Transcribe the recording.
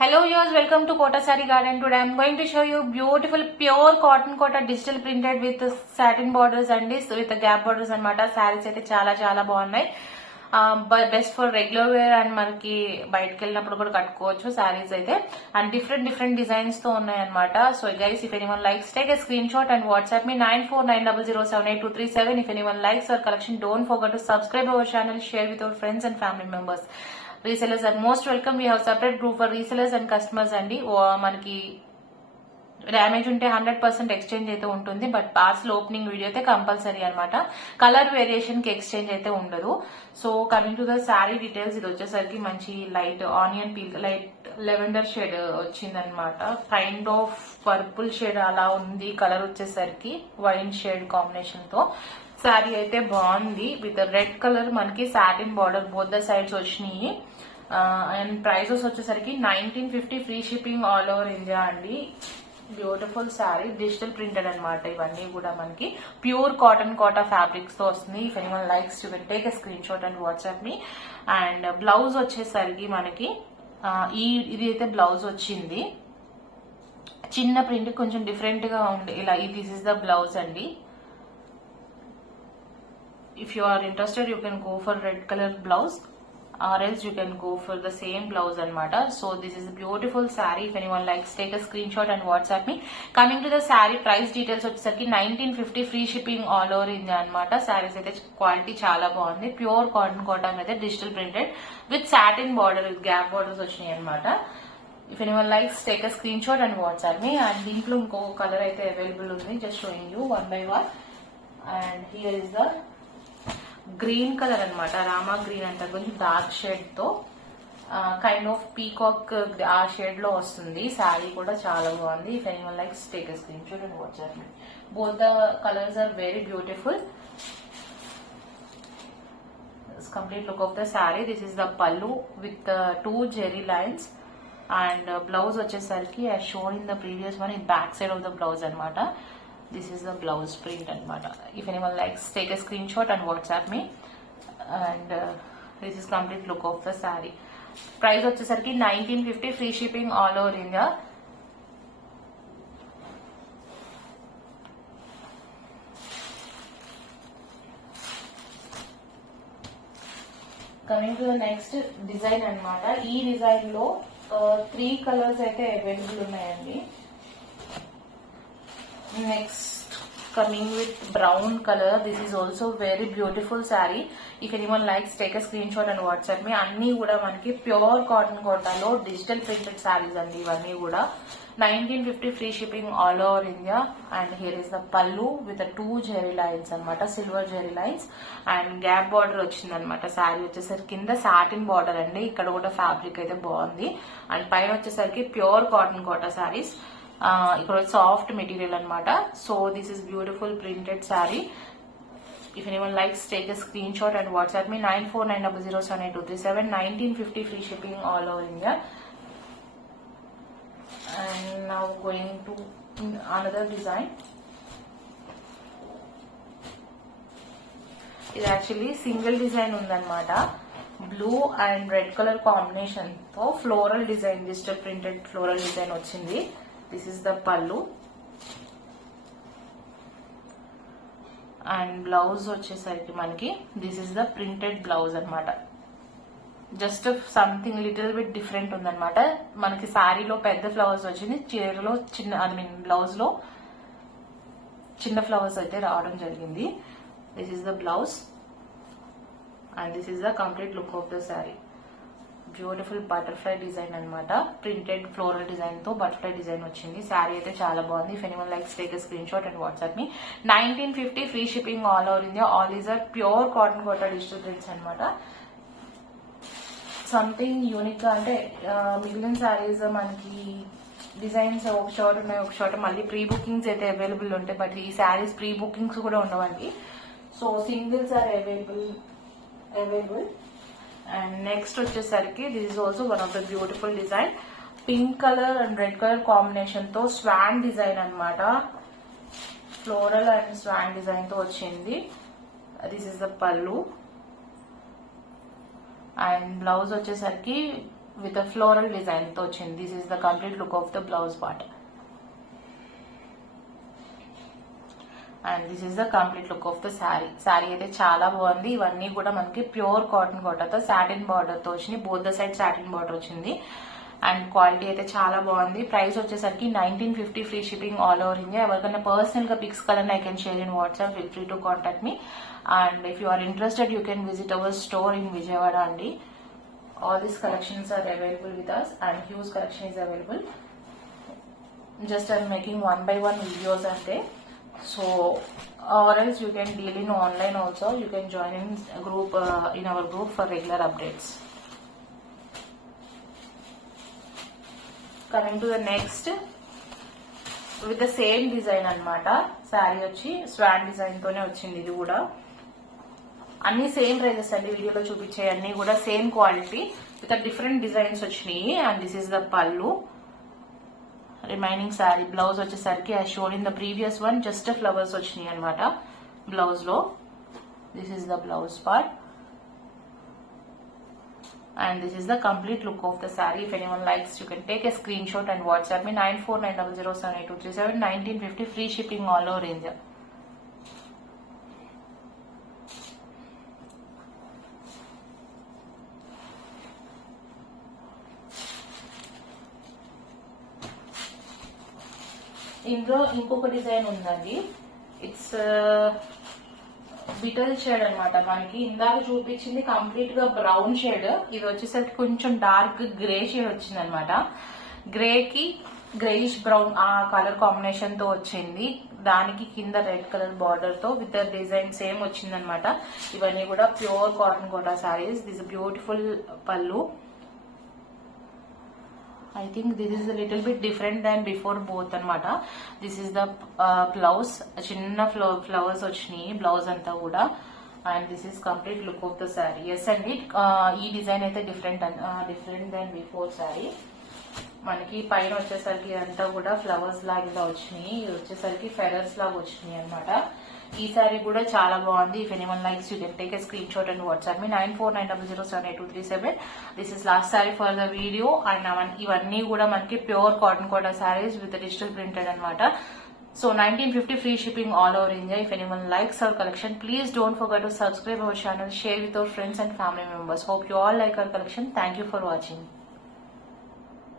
Hello viewers, welcome to Kota Saree Garden. Today I am going to show you beautiful pure cotton kota digital printed with satin borders and this with the gap borders anamata. Sarees aithe చాలా బాగున్నాయి. Best for regular wear and మనకి బయటకు వెళ్ళినప్పుడు కూడా కట్టుకోవచ్చు సారీస్ అయితే and different designs తో ఉన్నాయి అనమాట. So guys, if anyone likes take a screen shot and WhatsApp me 9490078237. If anyone likes our collection, don't forget to subscribe our channel, share with our friends and family members. Resellers are most welcome. We have separate group for resellers and customers అండి. మనకి డ్యామేజ్ ఉంటే 100% ఎక్స్చేంజ్ అయితే ఉంటుంది, but parcel opening video అయితే కంపల్సరీ అనమాట. Colour variation కి ఎక్స్చేంజ్ అయితే ఉండదు. So coming to the sari డీటెయిల్స్, ఇది వచ్చేసరికి మంచి light onion peel, light lavender shade వచ్చిందనమాట. కైండ్ ఆఫ్ పర్పుల్ షేడ్ అలా ఉంది. కలర్ వచ్చేసరికి వైన్ షేడ్ కాంబినేషన్ తో శారీ అయితే బాగుంది. విత్ రెడ్ కలర్ మనకి satin border both the sides వచ్చినాయి. అండ్ ప్రైజెస్ వచ్చేసరికి 1950 free shipping all over India అండి. బ్యూటిఫుల్ శారీ, డిజిటల్ ప్రింటెడ్ అనమాట. ఇవన్నీ కూడా మనకి ప్యూర్ కాటన్ కోటా ఫ్యాబ్రిక్స్ తో వస్తుంది. If anyone likes to take a screen shot and WhatsApp me. And blouse వచ్చేసరికి మనకి ఇది అయితే బ్లౌజ్ వచ్చింది. చిన్న ప్రింట్ కొంచెం డిఫరెంట్ గా ఉంది ఇలా. దిస్ ఇస్ ద బ్లౌజ్ అండి. If you are interested, you can go for red color blouse or else you can go for the same blouse anamata. So this is a beautiful saree. If anyone likes, take a screenshot and WhatsApp me. Coming to the saree price details, వచ్చేసరికి 1950 free shipping all over India అనమాట. సారీస్ అయితే క్వాలిటీ చాలా బాగుంది. Pure cotton quota మీద digital printed with satin border with gap borders వచ్చినాయి అనమాట. If anyone likes, take a screen shot and WhatsApp మీ. అండ్ దీంట్లో ఇంకో కలర్ అయితే అవైలబుల్ ఉంది. Just showing you one by one. And here is the green colour అనమాట. రామా గ్రీన్ అంటారు, కొంచెం డార్క్ షేడ్ తో కైండ్ ఆఫ్ పీకాక్ ఆ షేడ్ లో వస్తుంది. శారీ కూడా చాలా బాగుంది. If anyone likes, take a screen shot and WhatsApp me. Both the colours are very beautiful. Complete look of the sari. This is the pallu with 2 zari lines. And blouse వచ్చేసరికి as shown in the previous one, in back side of the blouse అనమాట. This is the blouse print anamata. If anyone likes, take a screenshot and WhatsApp me. And this is complete look of the saree. Price వచ్చేసరికి 1950 free shipping all over India. Coming to the next design anamata. ఈ డిజైన్ లో 3 కలర్స్ అయితే అవైలబుల్ ఉన్నాయండి. Next, coming with brown color. This is also very beautiful saree. If anyone likes, take a screenshot and WhatsApp me. అన్ని కూడా మనకి pure cotton కోటాలో digital printed saris అండి. ఇవన్నీ కూడా 1950 free shipping all over India. And here is the pallu with 2 zari lines అనమాట, silver zari lines. And gap border వచ్చింది అనమాట. శారీ వచ్చేసరికి కింద సాటిన్ బార్డర్ అండి. ఇక్కడ కూడా ఫ్యాబ్రిక్ అయితే బాగుంది. అండ్ పైన వచ్చేసరికి ప్యూర్ కాటన్ కోటా సారీస్. ఇక్కడ సాఫ్ట్ మెటీరియల్ అనమాట. So this is beautiful printed sari. If anyone likes, take a screen shot and WhatsApp me 9490078237. 1950 free shipping all over India. And now going to another design. ఇది యాక్చువల్లీ సింగిల్ డిజైన్ ఉందన్నమాట. Blue and red colour combination తో floral design, digital printed floral design వచ్చింది. This is the pallu. And blouse వచ్చేసరికి మనకి this is the printed blouse అనమాట. Just something little bit different ఉందన్నమాట. మనకి శారీలో పెద్ద ఫ్లవర్స్ వచ్చింది, చీరలో చిన్న, ఐ మీన్ బ్లౌజ్ లో చిన్న ఫ్లవర్స్ అయితే రావడం జరిగింది. This is the blouse and this is the complete look of the sari. Beautiful butterfly design అనమాట. ప్రింటెడ్ ఫ్లోరల్ డిజైన్ తో బటర్ఫ్లై డిజైన్ వచ్చింది. శారీ అయితే చాలా బాగుంది. If anyone likes, take a screen shot and WhatsApp me. 1950 free shipping all over India. All is are pure cotton Kota digital prints అనమాట. Something unique గా అంటే మిగిలిన శారీస్ మనకి డిజైన్స్ ఒక చోట ఉన్నాయి, ఒక చోట మళ్ళీ ప్రీ బుకింగ్స్ అయితే అవైలబుల్ ఉంటాయి. బట్ ఈ శారీస్ ప్రీ బుకింగ్స్ కూడా ఉండవండి. So singles are available. And నెక్స్ట్ వచ్చేసరికి this is also one of the beautiful design. Pink colour and red colour combination తో స్వాన్ డిజైన్ అనమాట. ఫ్లోరల్ అండ్ స్వాన్ డిజైన్ తో వచ్చింది. This is the pallu. And blouse వచ్చేసరికి with floral design తో వచ్చింది. This is the complete look of the blouse part and this is the complete look of the sari అయితే చాలా బాగుంది. ఇవన్నీ కూడా మనకి ప్యూర్ కాటన్ కోటాతో సాటిన్ బార్డర్ తో వచ్చింది. Both the side satin border వచ్చింది అండ్ క్వాలిటీ అయితే చాలా బాగుంది. ప్రైస్ వచ్చేసరికి 1950 free shipping all over India. ఎవరికైనా పర్సనల్ గా పిక్స్ కావాలని I can share in WhatsApp. Feel free to contact me and if you are interested you can visit our store in Vijayawada అండి. All these collections are available with us and huge collection is available. Just I'm making 1 by 1 videos అంటే. So or else you can deal in online also. You can join in group in our group for regular updates. Coming to the next with the same design అన్నమాట. శారీ వచ్చి Schwann design తోనే వచ్చింది. ఇది కూడా అన్ని same prices అండి. వీడియోలో చూపించే అన్ని కూడా same quality with different designs వచ్చినాయి అండ్ దిస్ ఇస్ ద పల్లు. రిమైనింగ్ శారీ బ్లౌజ్ వచ్చేసరికి I showed in the previous one just flowers వచ్చినాయి అనమాట బ్లౌజ్ లో. This is the blouse part and this is the complete look of the saree. If anyone likes you can take a screenshot and WhatsApp me 9490078237. 1950 free shipping all over India. ఇందులో ఇంకొక డిజైన్ ఉందండి. It's betel shade అన్నమాట. మనకి ఇందాక చూపించింది కంప్లీట్ గా brown shade. ఇది వచ్చేసరికి కొంచెం డార్క్ గ్రే షేడ్ వచ్చింది అనమాట. గ్రేకి గ్రేయిష్ బ్రౌన్ ఆ కలర్ కాంబినేషన్ తో వచ్చింది. దానికి కింద రెడ్ కలర్ బార్డర్ తో విత్ డిజైన్ సేమ్ వచ్చింది అనమాట. ఇవన్నీ కూడా pure cotton Kota saris. This beautiful pallu. I think this is a little bit different than before both అనమాట. This is the blouse. చిన్న ఫ్లవర్స్ వచ్చినాయి బ్లౌజ్ అంతా కూడా and this is complete look of the sari. Yes అండి, ఈ డిజైన్ అయితే డిఫరెంట్ దాన్ బిఫోర్ శారీ. మనకి పైన వచ్చేసరికి అంతా కూడా ఫ్లవర్స్ లాగా వచ్చినాయి. ఇది వచ్చేసరికి ఫెదర్స్ లాగా వచ్చినాయి అనమాట. ఈ శారీ కూడా చాలా బాగుంది. If anyone likes you can take a screen shot and WhatsApp me 9490078237. This is last sari for the video and ఇవన్నీ కూడా మనకి pure cotton Kota saris with digital printed అనమాట. So 1950 free shipping all over India. If anyone likes our collection, please don't forget to subscribe our channel, share with our friends and family members. Hope you all like our collection. Thank you for watching.